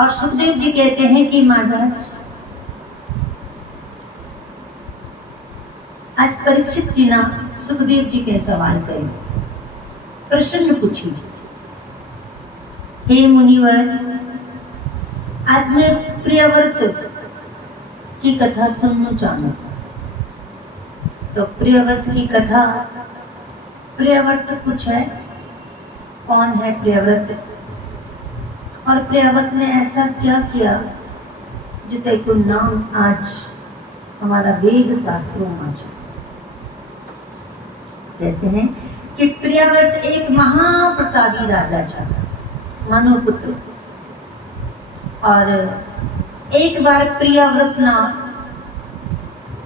और सुखदेव जी कहते हैं कि महाराज आज परीक्षित जी ना सुखदेव जी के सवाल करें, प्रश्न पूछिए, हे मुनिवर, आज मैं प्रियव्रत की कथा सुनना चाहूँ। तो प्रियव्रत की कथा, प्रियव्रत कुछ है, कौन है प्रियव्रत और प्रियव्रत ने ऐसा क्या किया जिसका नाम आज हमारा वेद शास्त्रों में है। कहते हैं कि प्रियव्रत एक महाप्रतापी राजा था, मनुपुत्र। और एक बार प्रियव्रत ना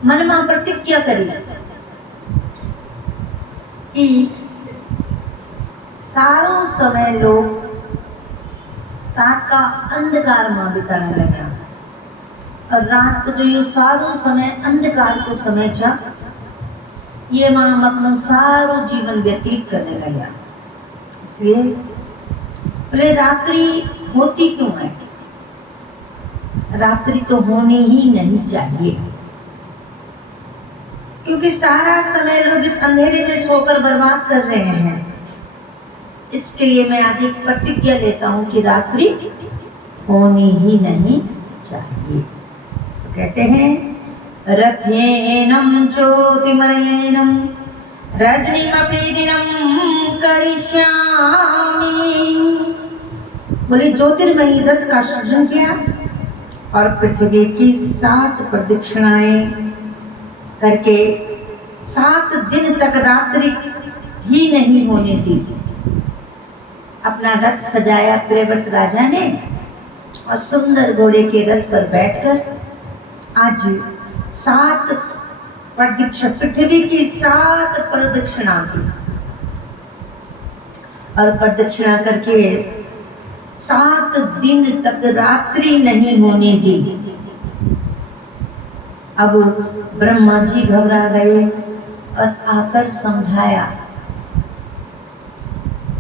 मन में प्रतिज्ञा करी कि सारो समय लोग रात का अंधकार में बिताने लगा और रात को जो ये सारो समय अंधकार को समय था, ये मां अपना सारो जीवन व्यतीत करने लगा। इसलिए बोले रात्रि होती क्यों है? रात्रि तो होनी ही नहीं चाहिए, क्योंकि सारा समय लोग इस अंधेरे में सोकर बर्बाद कर रहे हैं। इसके लिए मैं आज एक प्रतिज्ञा लेता हूं कि रात्रि होनी ही नहीं चाहिए। तो कहते हैं रथेनम ज्योतिमयेनम रजनीमपि दिनम करिष्यामि। बोले ज्योतिर्मयी रथ का सृजन किया और पृथ्वी की 7 प्रदक्षिणाएं करके 7 दिन तक रात्रि ही नहीं होने दी। अपना रथ सजाया प्रियव्रत राजा ने और सुंदर घोड़े के रथ पर बैठकर आज 7 प्रदक्षिणा, पृथ्वी की 7 प्रदक्षिणा की और प्रदक्षिणा करके 7 दिन तक रात्रि नहीं होने दी। अब ब्रह्मा जी घबरा गए और आकर समझाया,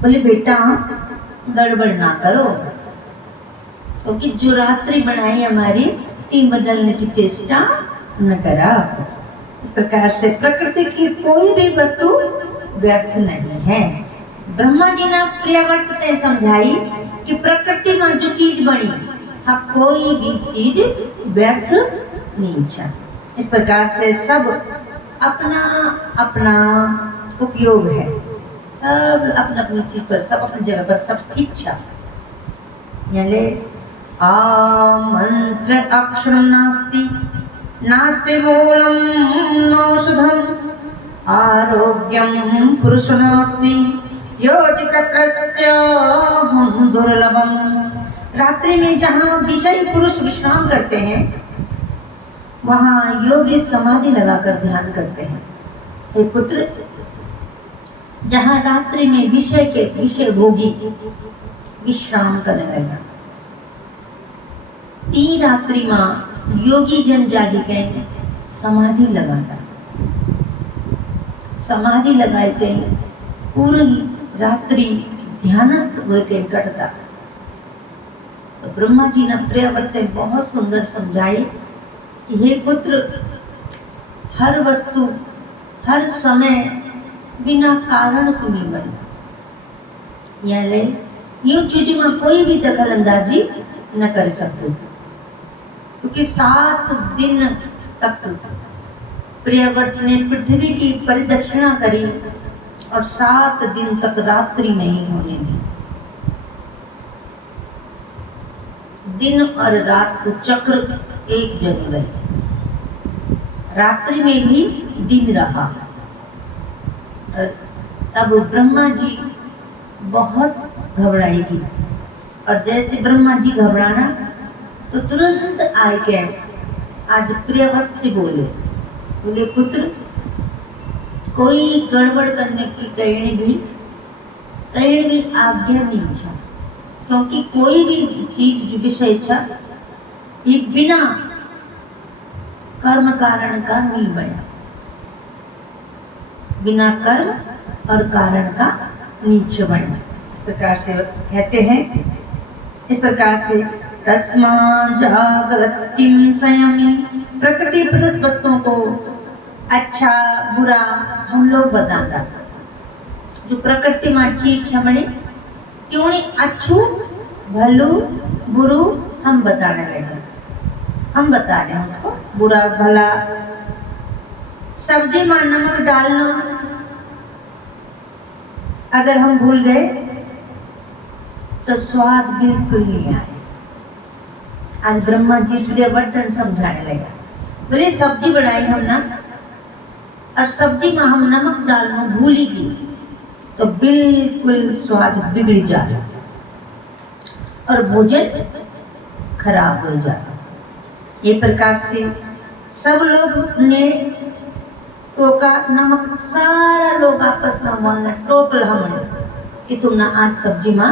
बोले बेटा गड़बड़ ना करो, क्योंकि जो रात्रि बनाई हमारी तीन बदलने की चेष्टा न करा। इस प्रकार से प्रकृति की कोई भी वस्तु व्यर्थ नहीं है। ब्रह्मा जी ने प्रियव्रत ने समझाई कि प्रकृति में जो चीज बनी, हाँ कोई भी चीज व्यर्थ नहीं है। इस प्रकार से सब अपना अपना उपयोग है, सब अपना अपनी चीज पर, सब अपनी जगह पर, सब ठीक था। यानी आ मंत्र अक्षरम नास्ति नास्ति मूलम नौषधम आरोग्यम पुरुष नास्ति योजितस्य हम दुर्लभम। रात्रि में जहाँ विषय पुरुष विश्राम करते हैं, वहाँ योगी समाधि लगाकर ध्यान करते हैं। हे पुत्र, जहाँ रात्रि में विषय भोगी विश्राम करने लगा, ती रात्रि में योगी जन जागी के समाधि लगाता, समाधि लगाए के पूरी रात्रि ध्यानस्थ होके कटता। तो ब्रह्मा जी ने प्रियव्रत बहुत सुंदर समझाई कि हे पुत्र, हर वस्तु हर समय बिना कारण को नहीं बनी। यानी यूं चीजों में कोई भी दखल अंदाजी न कर सकते, क्योंकि 7 दिन तक प्रियव्रत ने पृथ्वी की परिदक्षिणा करी और 7 दिन तक रात्रि नहीं होने दी। दिन और रात को चक्र एक जगह रहे, रात्रि में भी दिन रहा। तब ब्रह्मा जी बहुत घबराएगी, और जैसे ब्रह्मा जी घबराना तो तुरंत आए के आज प्रियव्रत से बोले पुत्र, कोई गड़बड़ करने की कहीं भी आज्ञा नहीं था, क्योंकि कोई भी चीज जो विषय था ये बिना कर्म कारण का नहीं बना, बिना कर्म और कारण का नीचे बना। इस प्रकार से कहते हैं, इस प्रकार से तस्मा जागृतिम संयमी। प्रकृति प्रदत्त वस्तुओं को अच्छा बुरा हम लोग बताता, जो प्रकृति में चीज छमणी क्यों नहीं अच्छू भलू बुरु हम बताने लगे, हम बता रहे हैं उसको बुरा भला। सब्जी में नमक डालना अगर हम भूल गए तो स्वाद बिल्कुल नहीं आए। आज ब्रह्मा जी प्रियवर्धन समझाने लगा, बोले सब्जी बनाई हम ना और सब्जी में हम नमक डालना भूल ही गए तो बिल्कुल स्वाद बिगड़ जाता और भोजन खराब हो जाता। ये प्रकार से सब लोग ने टोका, नमक सारा लोग आपस में बोलना टोकल हमने कि तुम ना आज सब्जी में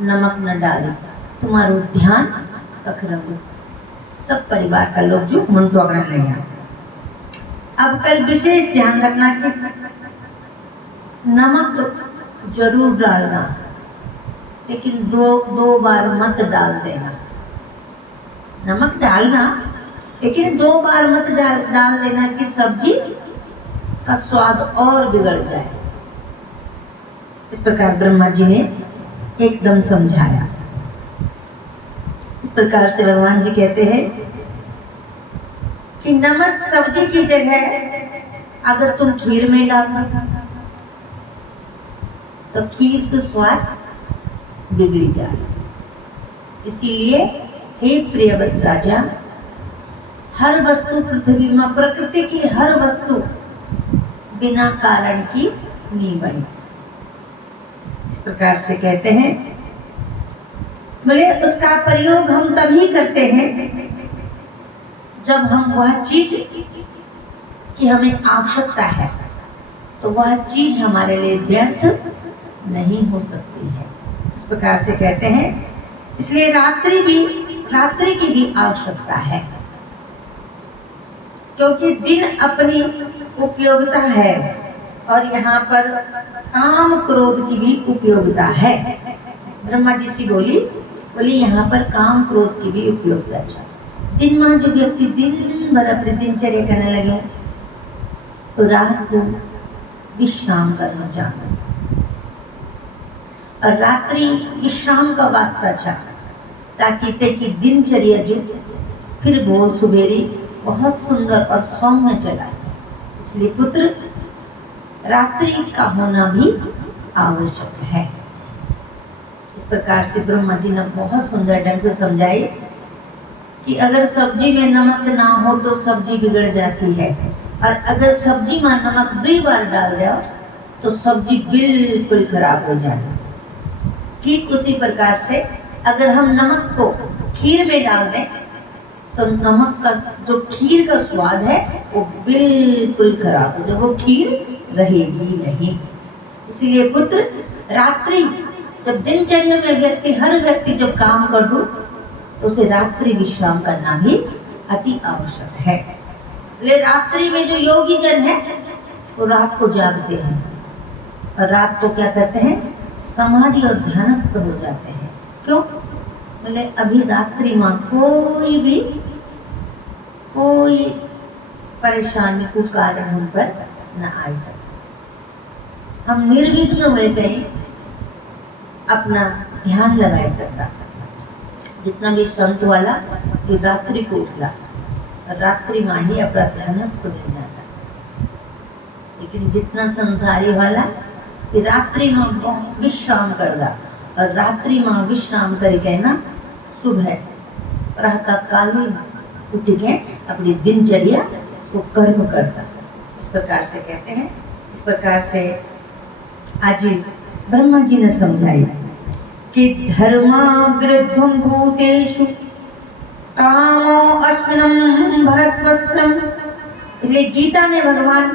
नमक न डाले, तुम्हारा ध्यान रख रखो। सब परिवार का लोग जो मन टोकने लगे। अब कल विशेष ध्यान रखना कि नमक जरूर डालना, लेकिन दो बार मत डाल देना। नमक डालना लेकिन 2 बार मत डाल देना कि सब्जी का स्वाद और बिगड़ जाए। इस प्रकार ब्रह्मा जी ने एकदम समझाया। इस प्रकार से भगवान जी कहते हैं कि नमक सब्जी की जगह अगर तुम खीर में डालना तो खीर का स्वाद बिगड़ जाए। इसीलिए हे प्रियव्रत राजा, हर वस्तु पृथ्वी में, प्रकृति की हर वस्तु बिना कारण की नहीं बनी। इस प्रकार से कहते हैं, बोले उसका प्रयोग हम तभी करते हैं जब हम वह चीज की हमें आवश्यकता है, तो वह चीज हमारे लिए व्यर्थ नहीं हो सकती है। इस प्रकार से कहते हैं, इसलिए रात्रि की भी आवश्यकता है, क्योंकि दिन अपनी उपयोगिता है और यहाँ पर काम क्रोध की भी उपयोगिता है। ब्रह्मा जी से बोली यहाँ पर काम क्रोध की भी उपयोगिता है। दिन में जो व्यक्ति दिन भर अपनी दिनचर्या करने लगे तो रात को विश्राम करना चाहते और रात्रि विश्राम का वास्ता चाह, ताकि ते की दिनचर्या जो फिर भोर सुबेरी बहुत सुंदर और सौम्य चला। इसलिए पुत्र रात्रि का होना भी आवश्यक है। इस प्रकार से ब्रह्मा जी ने बहुत सुंदर ढंग से समझाई कि अगर सब्जी में नमक ना हो तो सब्जी बिगड़ जाती है, और अगर सब्जी में नमक 2 बार डाल दो तो सब्जी बिल्कुल खराब हो जाए। ठीक उसी प्रकार से अगर हम नमक को खीर में डाल दें तो नमक का जो खीर का स्वाद है वो बिल्कुल खराब हो जाए, वो खीर रहेगी नहीं। इसीलिए पुत्र रात्रि जब दिनचर्या में हर व्यक्ति जब काम कर दो तो उसे रात्रि विश्राम करना भी अति आवश्यक है। ले रात्रि में जो योगी जन है वो रात को जागते हैं और रात को क्या करते हैं, समाधि और ध्यानस्थ हो जाते हैं। क्यों? बोले अभी रात्रि में कोई परेशानी को कारण हम पर न आ सके। हम निर्विघ्न हुए कहीं अपना ध्यान लगा सकता। जितना भी संत वाला ये रात्रि को उठला, रात्रि में ही अपना ध्यानस्थ हो जाता, लेकिन जितना संसारी वाला ये रात्रि में बहुत विश्राम करदा और रात्रि में विश्राम करके ना सुबह प्रातः कालीन उठ के अपनी दिनचर्या को कर्म करता। इस प्रकार से कहते हैं। इस प्रकार से आज ब्रह्मा जी ने समझाई कि धर्माग्रध्वं भूतेषु कामो अस्मिनं भरतवस्त्रम। इसलिए गीता में भगवान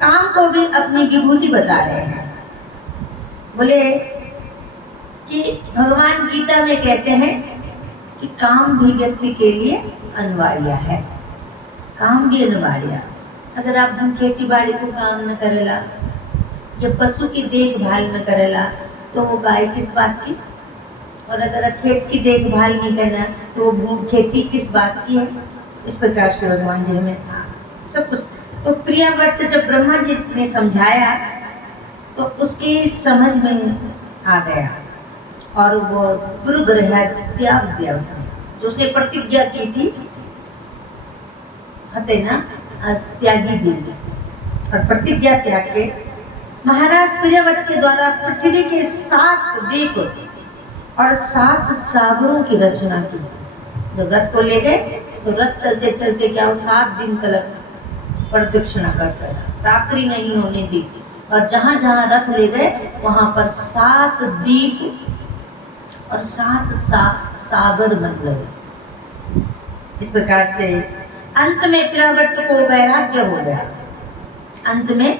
काम को भी अपनी विभूति बता रहे हैं। बोले कि भगवान गीता में कहते हैं कि काम भी व्यक्ति के लिए अनिवार्य है। काम भी अनिवार्य। अगर आप हम खेती बाड़ी को काम न करेला, जब पशु की देखभाल न करेला, तो वो गाय किस बात की, और अगर खेत की देखभाल नहीं करना तो वो खेती किस बात की है। इस प्रकार से भगवान जी हमें सब कुछ। तो प्रियाव्रत जब ब्रह्मा जी ने समझाया तो उसकी समझ में आ गया और वो गुरु ग्रह त्याग दिया उसने, जो उसने प्रतिज्ञा की थी हते ना त्यागी दी। और प्रतिज्ञा त्याग के महाराज प्रियव्रत के द्वारा पृथ्वी के 7 द्वीप और 7 सागरों की रचना की। जब रथ को ले गए तो रथ चलते चलते क्या 7 दिन तक प्रदक्षिणा करता है, रात्रि नहीं होने दी। और जहां जहां रथ ले गए वहां पर 7 द्वीप और 7 सागर बन गए। इस प्रकार से अंत में प्रियव्रत को वैराग्य हो गया। अंत में